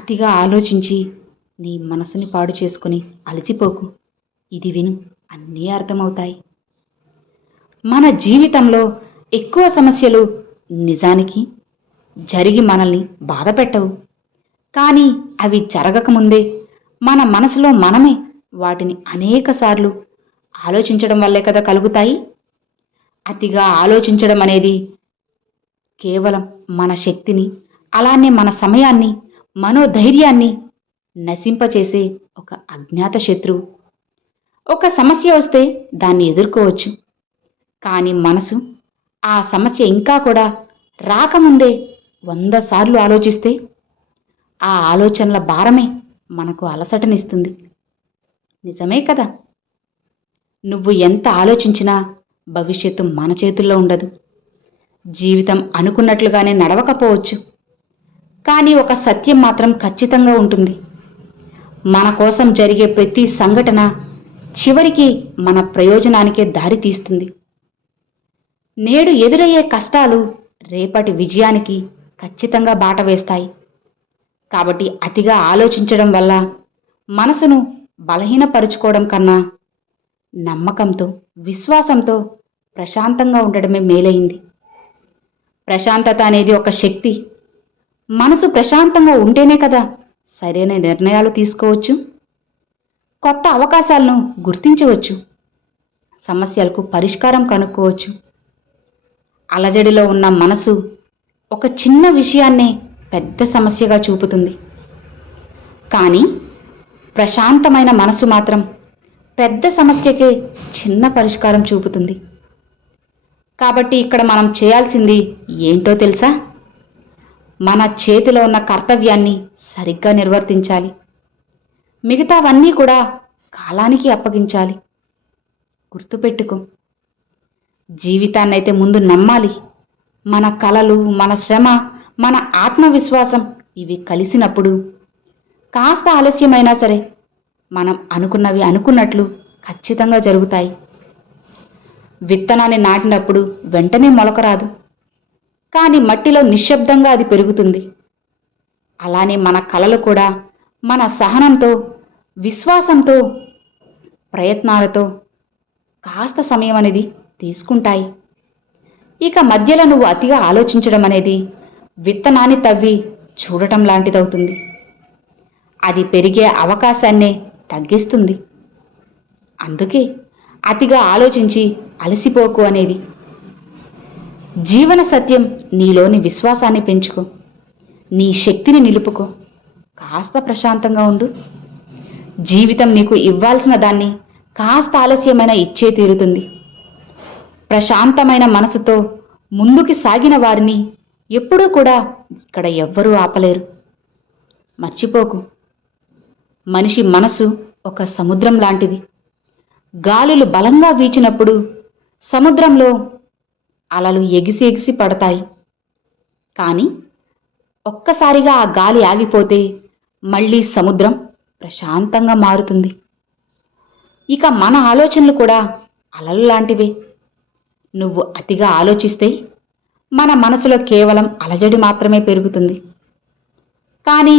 అతిగా ఆలోచించి నీ మనసుని పాడు చేసుకుని అలసిపోకు. ఇది విను, అన్నీ అర్థమవుతాయి. మన జీవితంలో ఎక్కువ సమస్యలు నిజానికి జరిగి మనల్ని బాధపెట్టవు. కానీ అవి జరగకముందే మన మనసులో మనమే వాటిని అనేకసార్లు ఆలోచించడం వల్లే కదా కలుగుతాయి. అతిగా ఆలోచించడం అనేది కేవలం మన శక్తిని, అలానే మన సమయాన్ని, మనోధైర్యాన్ని నశింపచేసే ఒక అజ్ఞాత శత్రువు. ఒక సమస్య వస్తే దాన్ని ఎదుర్కోవచ్చు, కానీ మనసు ఆ సమస్య ఇంకా కూడా రాకముందే 100 సార్లు ఆలోచిస్తే ఆ ఆలోచనల భారమే మనకు అలసటనిస్తుంది. నిజమే కదా? నువ్వు ఎంత ఆలోచించినా భవిష్యత్తు మన చేతుల్లో ఉండదు. జీవితం అనుకున్నట్లుగానే నడవకపోవచ్చు, కానీ ఒక సత్యం మాత్రం ఖచ్చితంగా ఉంటుంది. మన కోసం జరిగే ప్రతి సంఘటన చివరికి మన ప్రయోజనానికే దారి తీస్తుంది. నేడు ఎదురయ్యే కష్టాలు రేపటి విజయానికి ఖచ్చితంగా బాట వేస్తాయి. కాబట్టి అతిగా ఆలోచించడం వల్ల మనసును బలహీనపరుచుకోవడం కన్నా నమ్మకంతో, విశ్వాసంతో ప్రశాంతంగా ఉండడమే మేలైంది. ప్రశాంతత అనేది ఒక శక్తి. మనసు ప్రశాంతంగా ఉంటేనే కదా సరైన నిర్ణయాలు తీసుకోవచ్చు, కొత్త అవకాశాలను గుర్తించవచ్చు, సమస్యలకు పరిష్కారం కనుక్కోవచ్చు. అలజడిలో ఉన్న మనసు ఒక చిన్న విషయాన్నే పెద్ద సమస్యగా చూపుతుంది. కానీ ప్రశాంతమైన మనసు మాత్రం పెద్ద సమస్యకే చిన్న పరిష్కారం చూపుతుంది. కాబట్టి ఇక్కడ మనం చేయాల్సింది ఏంటో తెలుసా? మన చేతిలో ఉన్న కర్తవ్యాన్ని సరిగ్గా నిర్వర్తించాలి. మిగతావన్నీ కూడా కాలానికి అప్పగించాలి. గుర్తుపెట్టుకో, జీవితాన్నైతే ముందు నమ్మాలి. మన కలలు, మన శ్రమ, మన ఆత్మవిశ్వాసం ఇవి కలిసినప్పుడు కాస్త ఆలస్యమైనా సరే మనం అనుకున్నవి అనుకున్నట్లు ఖచ్చితంగా జరుగుతాయి. విత్తనాన్ని నాటినప్పుడు వెంటనే మొలక రాదు, కానీ మట్టిలో నిశ్శబ్దంగా అది పెరుగుతుంది. అలానే మన కలలు కూడా మన సహనంతో, విశ్వాసంతో, ప్రయత్నాలతో కాస్త సమయం అనేది తీసుకుంటాయి. ఇక మధ్యలో నువ్వు అతిగా ఆలోచించడం అనేది విత్తనాన్ని తవ్వి చూడటం లాంటిదవుతుంది. అది పెరిగే అవకాశాన్నే తగ్గిస్తుంది. అందుకే అతిగా ఆలోచించి అలసిపోకు అనేది. జీవన సత్యం నీలోని విశ్వాసాన్ని పెంచుకో, నీ శక్తిని నిలుపుకో, కాస్త ప్రశాంతంగా ఉండు. జీవితం నీకు ఇవ్వాల్సిన దాన్ని కాస్త ఆలస్యమైన ఇచ్చే తీరుతుంది. ప్రశాంతమైన మనసుతో ముందుకి సాగిన వారిని ఎప్పుడూ కూడా ఇక్కడ ఎవ్వరూ ఆపలేరు. మర్చిపోకు, మనిషి మనసు ఒక సముద్రం లాంటిది. గాలులు బలంగా వీచినప్పుడు సముద్రంలో అలలు ఎగిసి ఎగిసి పడతాయి. కానీ ఒక్కసారిగా ఆ గాలి ఆగిపోతే మళ్ళీ సముద్రం ప్రశాంతంగా మారుతుంది. ఇక మన ఆలోచనలు కూడా అలలు లాంటివే. నువ్వు అతిగా ఆలోచిస్తే మన మనసులో కేవలం అలజడి మాత్రమే పెరుగుతుంది. కానీ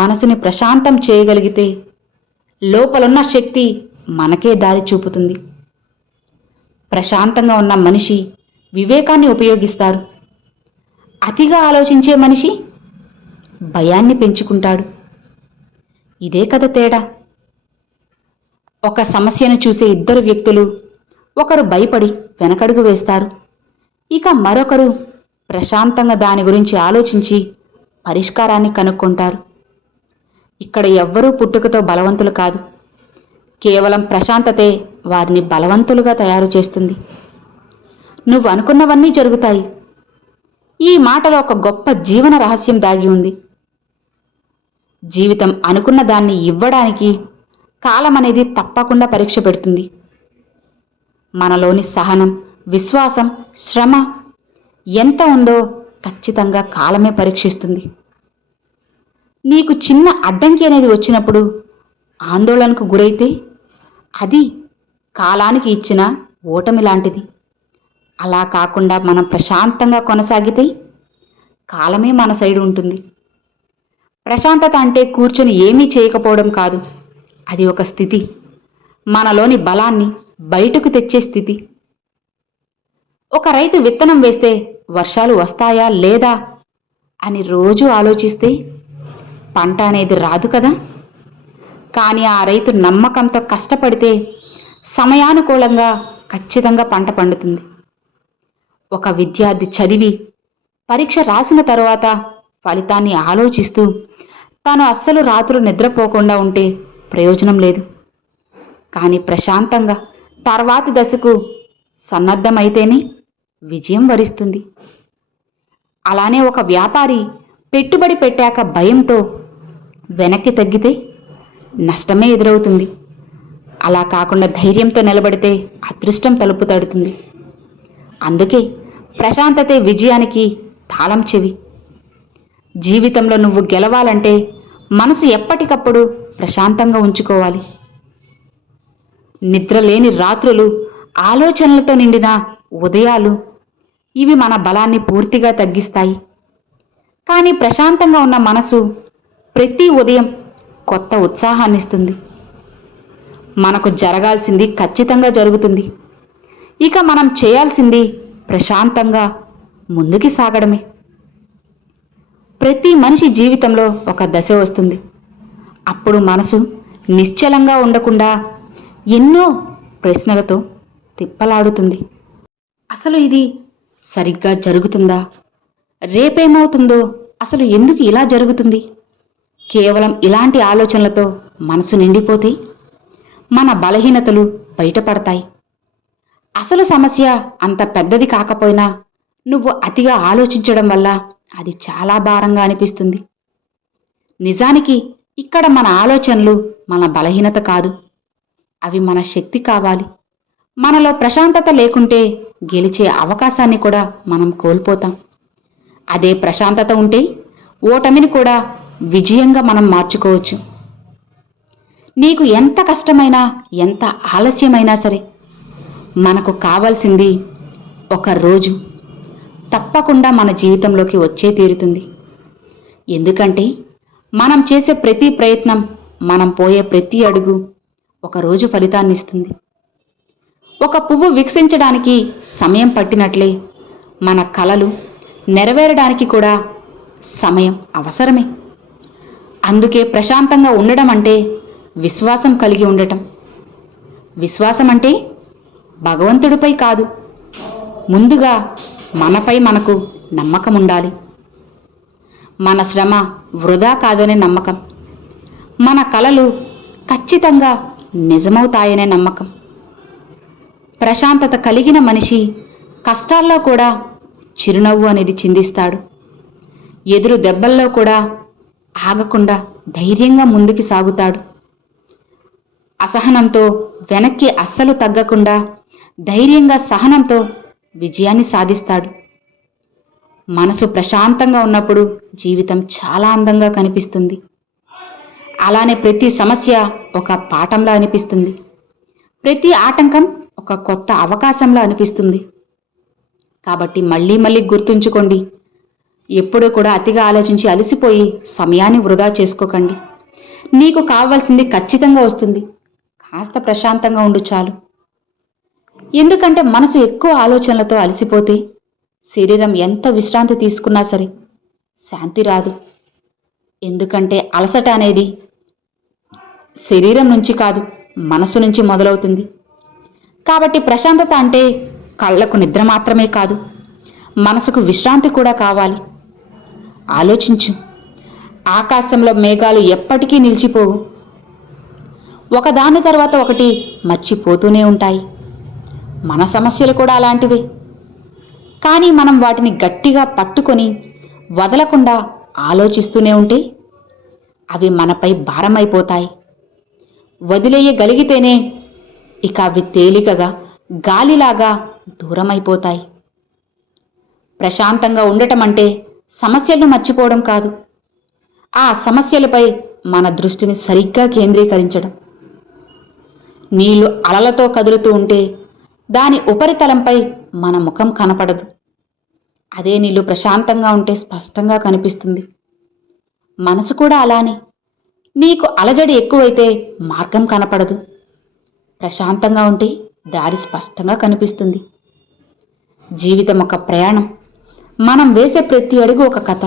మనసుని ప్రశాంతం చేయగలిగితే లోపలున్న శక్తి మనకే దారి చూపుతుంది. ప్రశాంతంగా ఉన్న మనిషి వివేకాన్ని ఉపయోగిస్తారు. అతిగా ఆలోచించే మనిషి భయాన్ని పెంచుకుంటాడు. ఇదే కదా తేడా. ఒక సమస్యను చూసే ఇద్దరు వ్యక్తులు, ఒకరు భయపడి వెనకడుగు వేస్తారు, ఇక మరొకరు ప్రశాంతంగా దాని గురించి ఆలోచించి పరిష్కారాన్ని కనుక్కుంటారు. ఇక్కడ ఎవ్వరూ పుట్టుకతో బలవంతులు కాదు. కేవలం ప్రశాంతతే వారిని బలవంతులుగా తయారు చేస్తుంది. నువ్వు అనుకున్నవన్నీ జరుగుతాయి. ఈ మాటలో ఒక గొప్ప జీవన రహస్యం దాగి ఉంది. జీవితం అనుకున్న దాన్ని ఇవ్వడానికి కాలం అనేది తప్పకుండా పరీక్ష పెడుతుంది. మనలోని సహనం, విశ్వాసం, శ్రమ ఎంత ఉందో ఖచ్చితంగా కాలమే పరీక్షిస్తుంది. నీకు చిన్న అడ్డంకి అనేది వచ్చినప్పుడు ఆందోళనకు గురైతే అది కాలానికి ఇచ్చిన ఓటమి లాంటిది. అలా కాకుండా మనం ప్రశాంతంగా కొనసాగితే కాలమే మన సైడు ఉంటుంది. ప్రశాంతత అంటే కూర్చొని ఏమీ చేయకపోవడం కాదు. అది ఒక స్థితి. మనలోని బలాన్ని బయటకు తెచ్చే స్థితి. ఒక రైతు విత్తనం వేస్తే వర్షాలు వస్తాయా లేదా అని రోజూ ఆలోచిస్తే పంట అనేది రాదు కదా. కానీ ఆ రైతు నమ్మకంతో కష్టపడితే సమయానుకూలంగా ఖచ్చితంగా పంట పండుతుంది. ఒక విద్యార్థి చదివి పరీక్ష రాసిన తరువాత ఫలితాన్ని ఆలోచిస్తూ తాను అస్సలు రాత్రులు నిద్రపోకుండా ఉంటే ప్రయోజనం లేదు. కానీ ప్రశాంతంగా తర్వాతి దశకు సన్నద్ధమైతేనే విజయం వరిస్తుంది. అలానే ఒక వ్యాపారి పెట్టుబడి పెట్టాక భయంతో వెనక్కి తగ్గితే నష్టమే ఎదురవుతుంది. అలా కాకుండా ధైర్యంతో నిలబడితే అదృష్టం తలుపు తడుతుంది. అందుకే ప్రశాంతతే విజయానికి తాళం చెవి. జీవితంలో నువ్వు గెలవాలంటే మనసు ఎప్పటికప్పుడు ప్రశాంతంగా ఉంచుకోవాలి. నిద్రలేని రాత్రులు, ఆలోచనలతో నిండిన ఉదయాలు ఇవి మన బలాన్ని పూర్తిగా తగ్గిస్తాయి. కానీ ప్రశాంతంగా ఉన్న మనసు ప్రతి ఉదయం కొత్త ఉత్సాహాన్నిస్తుంది. మనకు జరగాల్సింది ఖచ్చితంగా జరుగుతుంది. ఇక మనం చేయాల్సింది ప్రశాంతంగా ముందుకి సాగడమే. ప్రతి మనిషి జీవితంలో ఒక దశ వస్తుంది. అప్పుడు మనసు నిశ్చలంగా ఉండకుండా ఎన్నో ప్రశ్నలతో తిప్పలాడుతుంది. అసలు ఇది సరిగ్గా జరుగుతుందా? రేపేమవుతుందో? అసలు ఎందుకు ఇలా జరుగుతుంది? కేవలం ఇలాంటి ఆలోచనలతో మనసు నిండిపోతే మన బలహీనతలు బయటపడతాయి. అసలు సమస్య అంత పెద్దది కాకపోయినా నువ్వు అతిగా ఆలోచించడం వల్ల అది చాలా భారంగా అనిపిస్తుంది. నిజానికి ఇక్కడ మన ఆలోచనలు మన బలహీనత కాదు, అవి మన శక్తి కావాలి. మనలో ప్రశాంతత లేకుంటే గెలిచే అవకాశాన్ని కూడా మనం కోల్పోతాం. అదే ప్రశాంతత ఉంటే ఓటమిని కూడా విజయంగా మనం మార్చుకోవచ్చు. నీకు ఎంత కష్టమైనా, ఎంత ఆలస్యమైనా సరే మనకు కావాల్సింది ఒక రోజు తప్పకుండా మన జీవితంలోకి వచ్చే తీరుతుంది. ఎందుకంటే మనం చేసే ప్రతి ప్రయత్నం, మనం పోయే ప్రతి అడుగు ఒకరోజు ఫలితాన్ని ఇస్తుంది. ఒక పువ్వు వికసించడానికి సమయం పట్టినట్లే మన కలలు నెరవేరడానికి కూడా సమయం అవసరమే. అందుకే ప్రశాంతంగా ఉండడం అంటే విశ్వాసం కలిగి ఉండటం. విశ్వాసం అంటే భగవంతుడిపై కాదు, ముందుగా మనపై మనకు నమ్మకం ఉండాలి. మన శ్రమ వృధా కాదనే నమ్మకం, మన కలలు ఖచ్చితంగా నిజమవుతాయనే నమ్మకం. ప్రశాంతత కలిగిన మనిషి కష్టాల్లో కూడా చిరునవ్వు అనేది చిందిస్తాడు. ఎదురు దెబ్బల్లో కూడా ఆగకుండా ధైర్యంగా ముందుకు సాగుతాడు. అసహనంతో వెనక్కి అస్సలు తగ్గకుండా ధైర్యంగా సహనంతో విజయాన్ని సాధిస్తాడు. మనసు ప్రశాంతంగా ఉన్నప్పుడు జీవితం చాలా అందంగా కనిపిస్తుంది. అలానే ప్రతి సమస్య ఒక పాఠంలా అనిపిస్తుంది. ప్రతి ఆటంకం ఒక కొత్త అవకాశంలా అనిపిస్తుంది. కాబట్టి మళ్ళీ మళ్ళీ గుర్తుంచుకోండి, ఎప్పుడూ కూడా అతిగా ఆలోచించి అలసిపోయి సమయాన్ని వృధా చేసుకోకండి. నీకు కావాల్సింది ఖచ్చితంగా వస్తుంది. కాస్త ప్రశాంతంగా ఉండు చాలు. ఎందుకంటే మనసు ఎక్కువ ఆలోచనలతో అలసిపోతే శరీరం ఎంత విశ్రాంతి తీసుకున్నా సరే శాంతి రాదు. ఎందుకంటే అలసట అనేది శరీరం నుంచి కాదు, మనసు నుంచి మొదలవుతుంది. కాబట్టి ప్రశాంతత అంటే కళ్ళకు నిద్ర మాత్రమే కాదు, మనసుకు విశ్రాంతి కూడా కావాలి. ఆలోచించు, ఆకాశంలో మేఘాలు ఎప్పటికీ నిలిచిపోవు, ఒకదాని తర్వాత ఒకటి మర్చిపోతూనే ఉంటాయి. మన సమస్యలు కూడా అలాంటివే. కానీ మనం వాటిని గట్టిగా పట్టుకొని వదలకుండా ఆలోచిస్తూనే ఉంటే అవి మనపై భారమైపోతాయి. వదిలేయగలిగితేనే ఇక అవి తేలికగా గాలిలాగా దూరమైపోతాయి. ప్రశాంతంగా ఉండటం అంటే సమస్యలను మర్చిపోవడం కాదు, ఆ సమస్యలపై మన దృష్టిని సరిగ్గా కేంద్రీకరించడం. నీళ్లు అలలతో కదులుతూ ఉంటే దాని ఉపరితలంపై మన ముఖం కనపడదు. అదే నీళ్లు ప్రశాంతంగా ఉంటే స్పష్టంగా కనిపిస్తుంది. మనసు కూడా అలానే. నీకు అలజడి ఎక్కువైతే మార్గం కనపడదు. ప్రశాంతంగా ఉంటే దారి స్పష్టంగా కనిపిస్తుంది. జీవితం ఒక ప్రయాణం. మనం వేసే ప్రతి అడుగు ఒక కథ.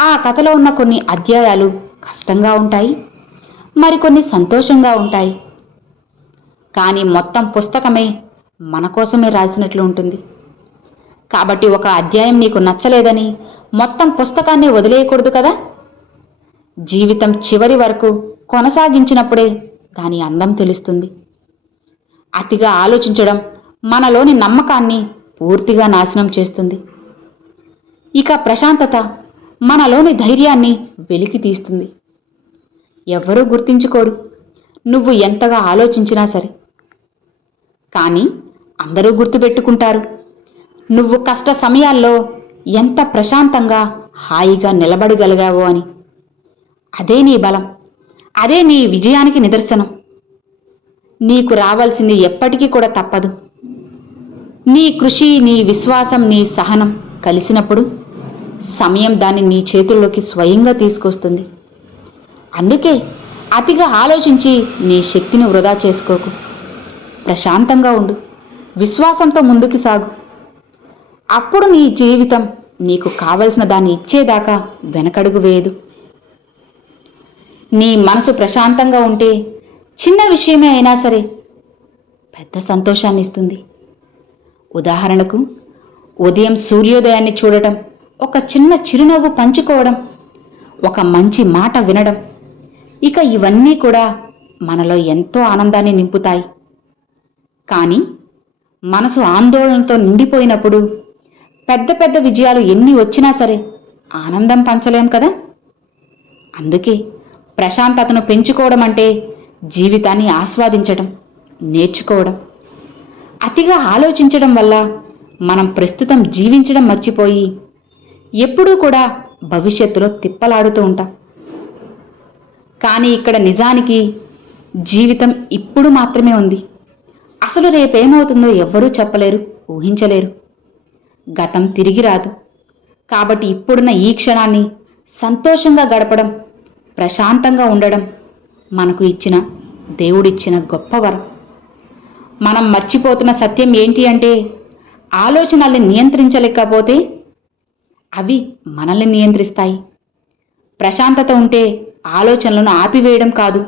ఆ కథలో ఉన్న కొన్ని అధ్యాయాలు కష్టంగా ఉంటాయి, మరికొన్ని సంతోషంగా ఉంటాయి. కానీ మొత్తం పుస్తకమే మన కోసమే రాసినట్లు ఉంటుంది. కాబట్టి ఒక అధ్యాయం నీకు నచ్చలేదని మొత్తం పుస్తకాన్ని వదిలేయకూడదు కదా. జీవితం చివరి వరకు కొనసాగించినప్పుడే దాని అందం తెలుస్తుంది. అతిగా ఆలోచించడం మనలోని నమ్మకాన్ని పూర్తిగా నాశనం చేస్తుంది. ఇక ప్రశాంతత మనలోని ధైర్యాన్ని వెలికి తీస్తుంది. ఎవ్వరూ గుర్తించుకోరు నువ్వు ఎంతగా ఆలోచించినా సరే. కానీ అందరూ గుర్తుపెట్టుకుంటారు నువ్వు కష్ట సమయాల్లో ఎంత ప్రశాంతంగా హాయిగా నిలబడగలిగావో అని. అదే నీ బలం, అదే నీ విజయానికి నిదర్శనం. నీకు రావాల్సింది ఎప్పటికీ కూడా తప్పదు. నీ కృషి, నీ విశ్వాసం, నీ సహనం కలిసినప్పుడు సమయం దాన్ని నీ చేతుల్లోకి స్వయంగా తీసుకొస్తుంది. అందుకే అతిగా ఆలోచించి నీ శక్తిని వృధా చేసుకోకు. ప్రశాంతంగా ఉండు, విశ్వాసంతో ముందుకు సాగు. అప్పుడు నీ జీవితం నీకు కావలసిన దాన్ని ఇచ్చేదాకా వెనకడుగు వేయదు. నీ మనసు ప్రశాంతంగా ఉంటే చిన్న విషయమే అయినా సరే పెద్ద సంతోషాన్ని ఇస్తుంది. ఉదాహరణకు, ఉదయం సూర్యోదయాన్ని చూడటం, ఒక చిన్న చిరునవ్వు పంచుకోవడం, ఒక మంచి మాట వినడం, ఇక ఇవన్నీ కూడా మనలో ఎంతో ఆనందాన్ని నింపుతాయి. కానీ మనసు ఆందోళనతో నిండిపోయినప్పుడు పెద్ద పెద్ద విజయాలు ఎన్ని వచ్చినా సరే ఆనందం పంచలేం కదా. అందుకే ప్రశాంతతను పెంచుకోవడం అంటే జీవితాన్ని ఆస్వాదించడం నేర్చుకోవడం. అతిగా ఆలోచించడం వల్ల మనం ప్రస్తుతం జీవించడం మర్చిపోయి ఎప్పుడూ కూడా భవిష్యత్తులో తిప్పలాడుతూ ఉంటాం. కానీ ఇక్కడ నిజానికి జీవితం ఇప్పుడు మాత్రమే ఉంది. అసలు రేపేమవుతుందో ఎవ్వరూ చెప్పలేరు, ఊహించలేరు. గతం తిరిగి రాదు. కాబట్టి ఇప్పుడున్న ఈ క్షణాన్ని సంతోషంగా గడపడం, ప్రశాంతంగా ఉండడం మనకు ఇచ్చిన, దేవుడిచ్చిన గొప్ప వరం. మనం మర్చిపోతున్న సత్యం ఏంటి అంటే, ఆలోచనల్ని నియంత్రించలేకపోతే అవి మనల్ని నియంత్రిస్తాయి. ప్రశాంతత ఉంటే ఆలోచనలను ఆపివేయడం కాదు,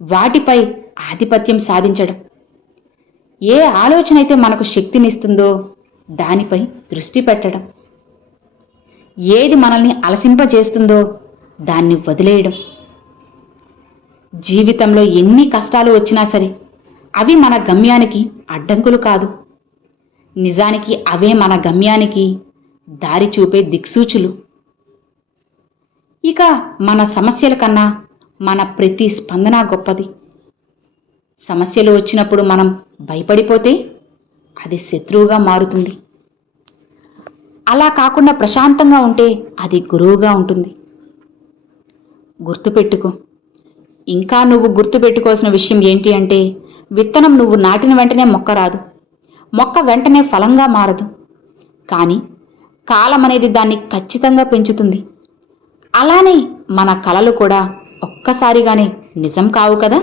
వాటిపై ఆధిపత్యం సాధించడం. ఏ ఆలోచన అయితే మనకు శక్తినిస్తుందో దానిపై దృష్టి పెట్టడం. ఏది మనల్ని అలసింపజేస్తుందో దాన్ని వదిలేయడం. జీవితంలో ఎన్ని కష్టాలు వచ్చినా సరే అవి మన గమ్యానికి అడ్డంకులు కాదు. నిజానికి అవే మన గమ్యానికి దారి చూపే దిక్సూచులు. ఇక మన సమస్యల కన్నా మన ప్రతి స్పందన గొప్పది. సమస్యలు వచ్చినప్పుడు మనం భయపడిపోతే అది శత్రువుగా మారుతుంది. అలా కాకుండా ప్రశాంతంగా ఉంటే అది గురువుగా ఉంటుంది. గుర్తుపెట్టుకో. ఇంకా నువ్వు గుర్తుపెట్టుకోవాల్సిన విషయం ఏంటి అంటే, విత్తనం నువ్వు నాటిన వెంటనే మొక్క రాదు, మొక్క వెంటనే ఫలంగా మారదు. కానీ కాలం అనేది దాన్ని ఖచ్చితంగా పెంచుతుంది. అలానే మన కలలు కూడా ఒక్కసారిగానే నిజం కావు కదా.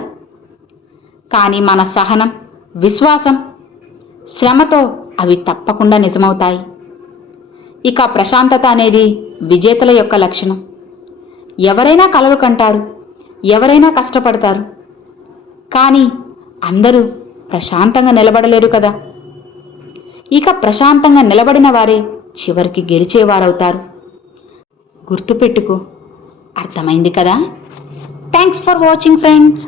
కానీ మన సహనం, విశ్వాసం, శ్రమతో అవి తప్పకుండా నిజమవుతాయి. ఇక ప్రశాంతత అనేది విజేతల యొక్క లక్షణం. ఎవరైనా కలలు కంటారు, ఎవరైనా కష్టపడతారు, కానీ అందరూ ప్రశాంతంగా నిలబడలేరు కదా. ఇక ప్రశాంతంగా నిలబడిన వారే చివరికి గెలిచేవారవుతారు. గుర్తుపెట్టుకో. అర్థమైంది కదా. Thanks for watching friends.